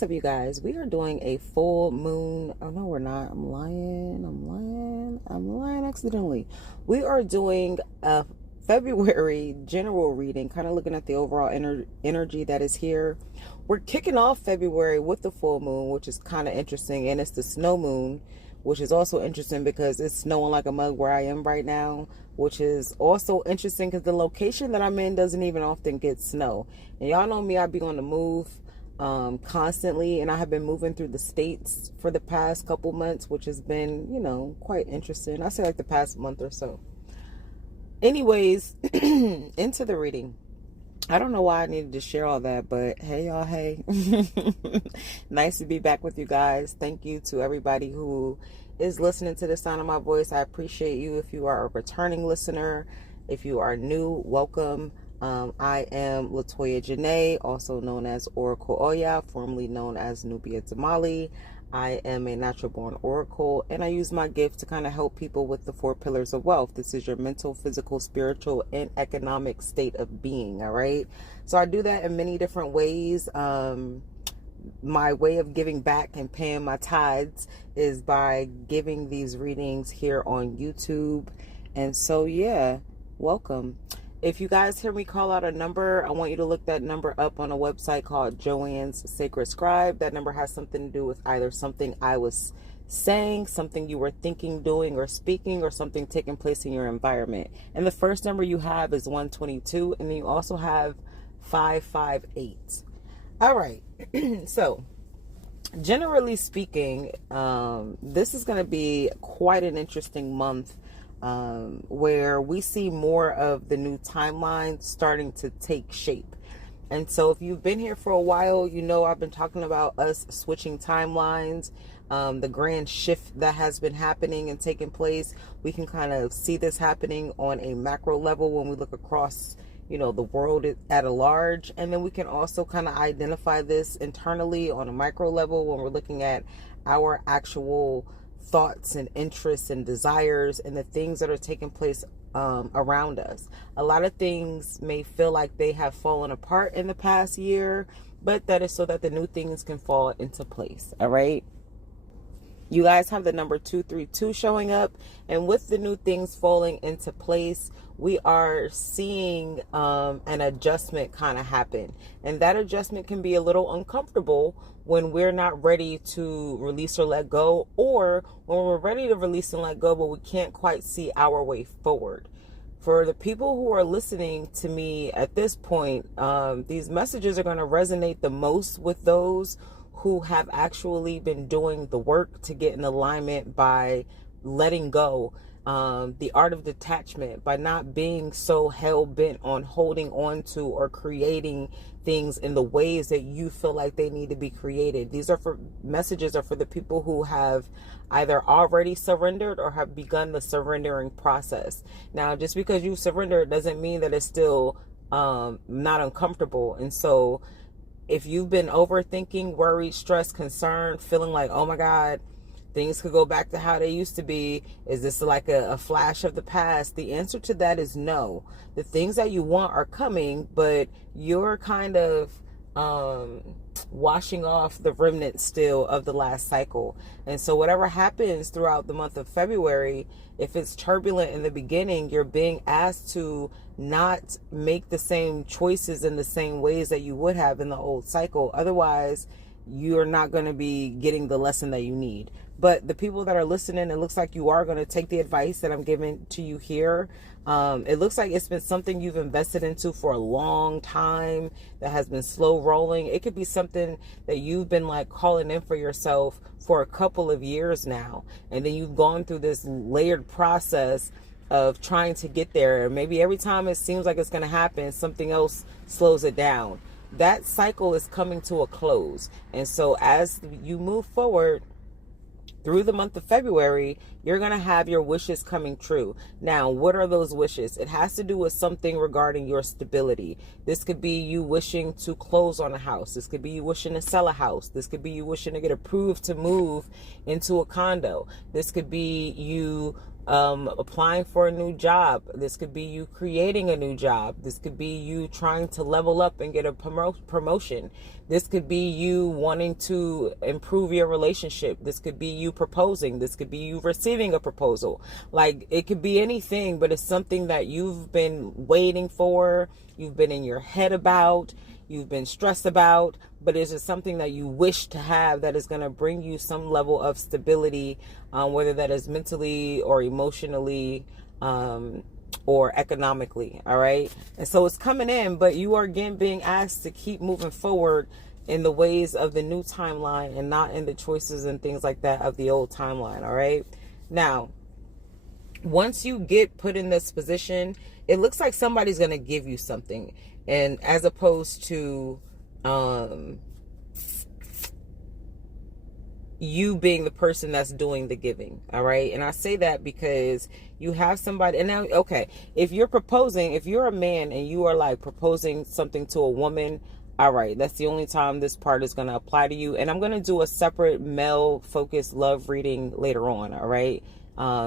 What's up, you guys? We are doing a full moon. Oh, no, we're not. I'm lying accidentally. We are doing a February general reading, kind of looking at the overall energy that is here. We're kicking off February with the full moon, which is kind of interesting. And it's the snow moon, which is also interesting because it's snowing like a mug where I am right now, which is also interesting because the location that I'm in doesn't even often get snow. And y'all know me, I be on the move constantly, and I have been moving through the states for the past couple months, which has been, quite interesting. I say like the past month or so. Anyways, into the reading. I don't know why I needed to share all that, but hey, y'all, hey. Nice to be back with you guys. Thank you to everybody who is listening to the sound of my voice. I appreciate you. If you are a returning listener, if you are new, welcome. I am Latoya Janae, also known as Oracle Oya, formerly known as Nubia Damali. I am a natural born oracle, and I use my gift to kind of help people with the 4 pillars of wealth. This is your mental, physical, spiritual, and economic state of being. All right. So I do that in many different ways. My way of giving back and paying my tithes is by giving these readings here on YouTube. And so, yeah, welcome. If you guys hear me call out a number, I want you to look that number up on a website called Joanne's Sacred Scribe. That number has something to do with either something I was saying, something you were thinking, doing, or speaking, or something taking place in your environment. And the first number you have is 122, and then you also have 558. All right. So, generally speaking, this is going to be quite an interesting month. Where we see more of the new timeline starting to take shape. And so if you've been here for a while, I've been talking about us switching timelines, the grand shift that has been happening and taking place. We can kind of see this happening on a macro level when we look across, the world at a large. And then we can also kind of identify this internally on a micro level when we're looking at our actual thoughts and interests and desires and the things that are taking place around us. A lot of things may feel like they have fallen apart in the past year, but that is so that the new things can fall into place. All right. You guys have the number 232 showing up, and with the new things falling into place, we are seeing an adjustment kind of happen. And that adjustment can be a little uncomfortable when we're not ready to release or let go, or when we're ready to release and let go, but we can't quite see our way forward. For the people who are listening to me at this point, these messages are going to resonate the most with those who have actually been doing the work to get in alignment by letting go, the art of detachment, by not being so hell-bent on holding on to or creating things in the ways that you feel like they need to be created. These messages are for the people who have either already surrendered or have begun the surrendering process. Now, just because you surrendered doesn't mean that it's still not uncomfortable. And so if you've been overthinking, worried, stressed, concerned, feeling like, oh my God, things could go back to how they used to be, is this like a flash of the past? The answer to that is no. The things that you want are coming, but you're kind of washing off the remnant still of the last cycle. And so whatever happens throughout the month of February, if it's turbulent in the beginning, you're being asked to not make the same choices in the same ways that you would have in the old cycle. Otherwise, you're not going to be getting the lesson that you need. But the people that are listening, it looks like you are going to take the advice that I'm giving to you here. It looks like it's been something you've invested into for a long time that has been slow rolling. It could be something that you've been like calling in for yourself for a couple of years now. And then you've gone through this layered process of trying to get there. Maybe every time it seems like it's going to happen, something else slows it down. That cycle is coming to a close. And so as you move forward through the month of February, you're going to have your wishes coming true. Now, what are those wishes? It has to do with something regarding your stability. This could be you wishing to close on a house. This could be you wishing to sell a house. This could be you wishing to get approved to move into a condo. This could be you applying for a new job. This could be you creating a new job. This could be you trying to level up and get a promotion. This could be you wanting to improve your relationship. This could be you proposing. This could be you receiving a proposal. Like, it could be anything, but it's something that you've been waiting for, you've been in your head about, you've been stressed about, but it's just something that you wish to have that is going to bring you some level of stability, whether that is mentally or emotionally, or economically. All right. And so it's coming in, but you are again being asked to keep moving forward in the ways of the new timeline and not in the choices and things like that of the old timeline. All right. Now, once you get put in this position, it looks like somebody's going to give you something. And as opposed to you being the person that's doing the giving. All right. And I say that because you have somebody. And now, okay, if you're proposing, if you're a man and you are like proposing something to a woman, all right, that's the only time this part is going to apply to you. And I'm going to do a separate male focused love reading later on. All right.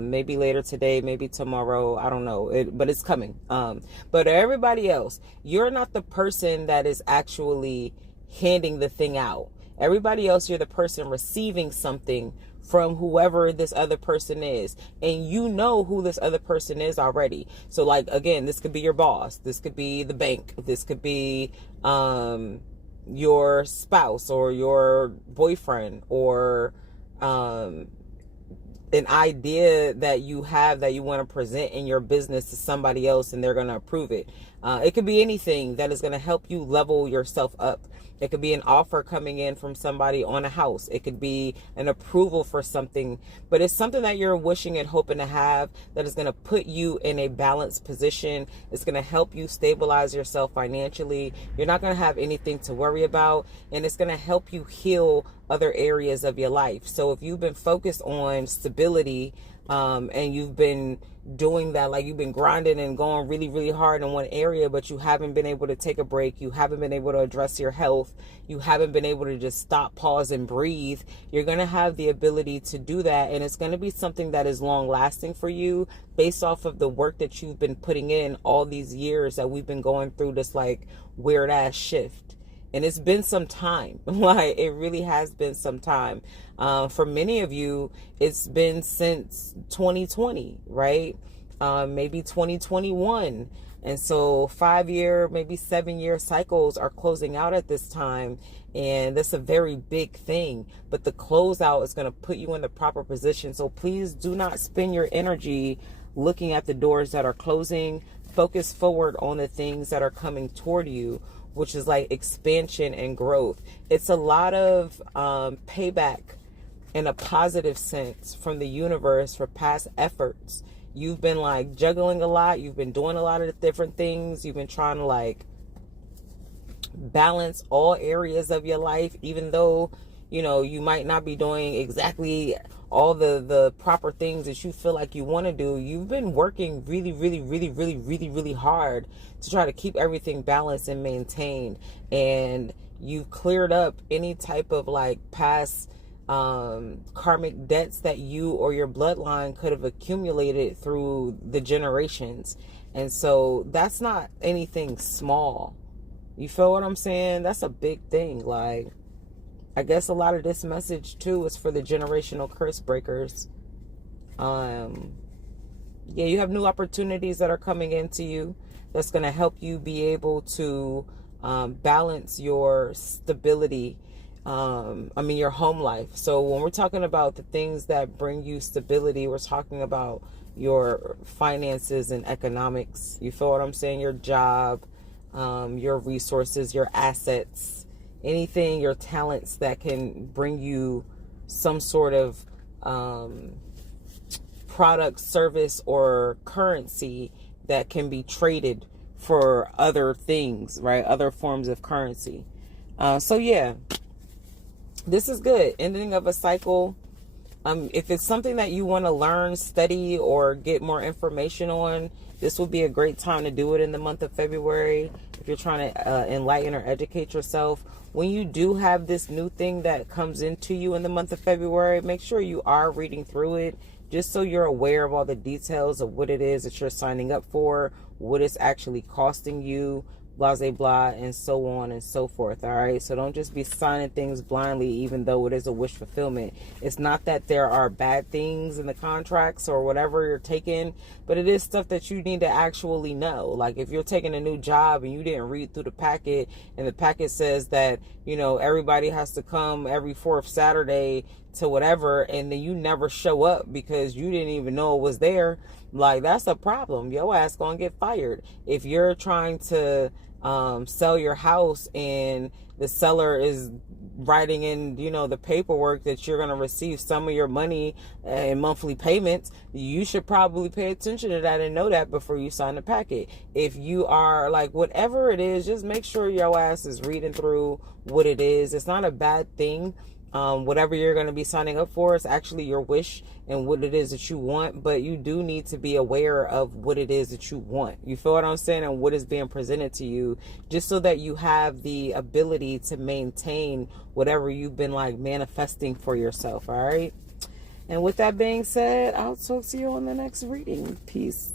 Maybe later today, maybe tomorrow. I don't know, but it's coming. But everybody else, you're not the person that is actually handing the thing out. Everybody else, you're the person receiving something from whoever this other person is. And you know who this other person is already. So like, again, this could be your boss. This could be the bank. This could be your spouse or your boyfriend, or an idea that you have that you want to present in your business to somebody else and they're going to approve it. It could be anything that is going to help you level yourself up. It could be an offer coming in from somebody on a house. It could be an approval for something, but it's something that you're wishing and hoping to have that is going to put you in a balanced position. It's going to help you stabilize yourself financially. You're not going to have anything to worry about, and it's going to help you heal other areas of your life. So if you've been focused on stability, and you've been doing that, like you've been grinding and going really, really hard in one area, but you haven't been able to take a break, you haven't been able to address your health, you haven't been able to just stop, pause, and breathe, you're going to have the ability to do that. And it's going to be something that is long lasting for you based off of the work that you've been putting in all these years that we've been going through this like weird ass shift. And it's been some time. Like, it really has been some time. For many of you, it's been since 2020, right? Maybe 2021. And so 5-year, maybe 7-year cycles are closing out at this time. And that's a very big thing. But the closeout is going to put you in the proper position. So please do not spend your energy looking at the doors that are closing. Focus forward on the things that are coming toward you, which is like expansion and growth. It's a lot of payback in a positive sense from the universe for past efforts. You've been like juggling a lot. You've been doing a lot of different things. You've been trying to like balance all areas of your life, even though, you know, you might not be doing exactly all the proper things that you feel like you want to do. You've been working really, really, really, really, really, really hard to try to keep everything balanced and maintained. And you've cleared up any type of like past karmic debts that you or your bloodline could have accumulated through the generations. And so that's not anything small. You feel what I'm saying? That's a big thing. Like, I guess a lot of this message too is for the generational curse breakers. Yeah, you have new opportunities that are coming into you that's going to help you be able to balance your stability. Your home life. So when we're talking about the things that bring you stability, we're talking about your finances and economics. You feel what I'm saying? Your job, your resources, your assets, anything, your talents that can bring you some sort of product, service, or currency that can be traded for other things, right? Other forms of currency. So yeah, this is good. Ending of a cycle. If it's something that you want to learn, study, or get more information on, this would be a great time to do it in the month of February. If you're trying to enlighten or educate yourself, when you do have this new thing that comes into you in the month of February, make sure you are reading through it, just so you're aware of all the details of what it is that you're signing up for, what it's actually costing you, blah, blah, blah, and so on and so forth. All right. So don't just be signing things blindly, even though it is a wish fulfillment. It's not that there are bad things in the contracts or whatever you're taking, but it is stuff that you need to actually know. Like if you're taking a new job and you didn't read through the packet, and the packet says that, you know, everybody has to come every fourth Saturday to whatever, and then you never show up because you didn't even know it was there, like that's a problem. Your ass gonna get fired. If you're trying to sell your house and the seller is writing in, you know, the paperwork that you're going to receive some of your money in monthly payments, you should probably pay attention to that and know that before you sign the packet. If you are like, whatever it is, just make sure your ass is reading through what it is. It's not a bad thing. Whatever you're going to be signing up for is actually your wish and what it is that you want, but you do need to be aware of what it is that you want. You feel what I'm saying? And what is being presented to you, just so that you have the ability to maintain whatever you've been like manifesting for yourself. All right. And with that being said, I'll talk to you on the next reading. Peace.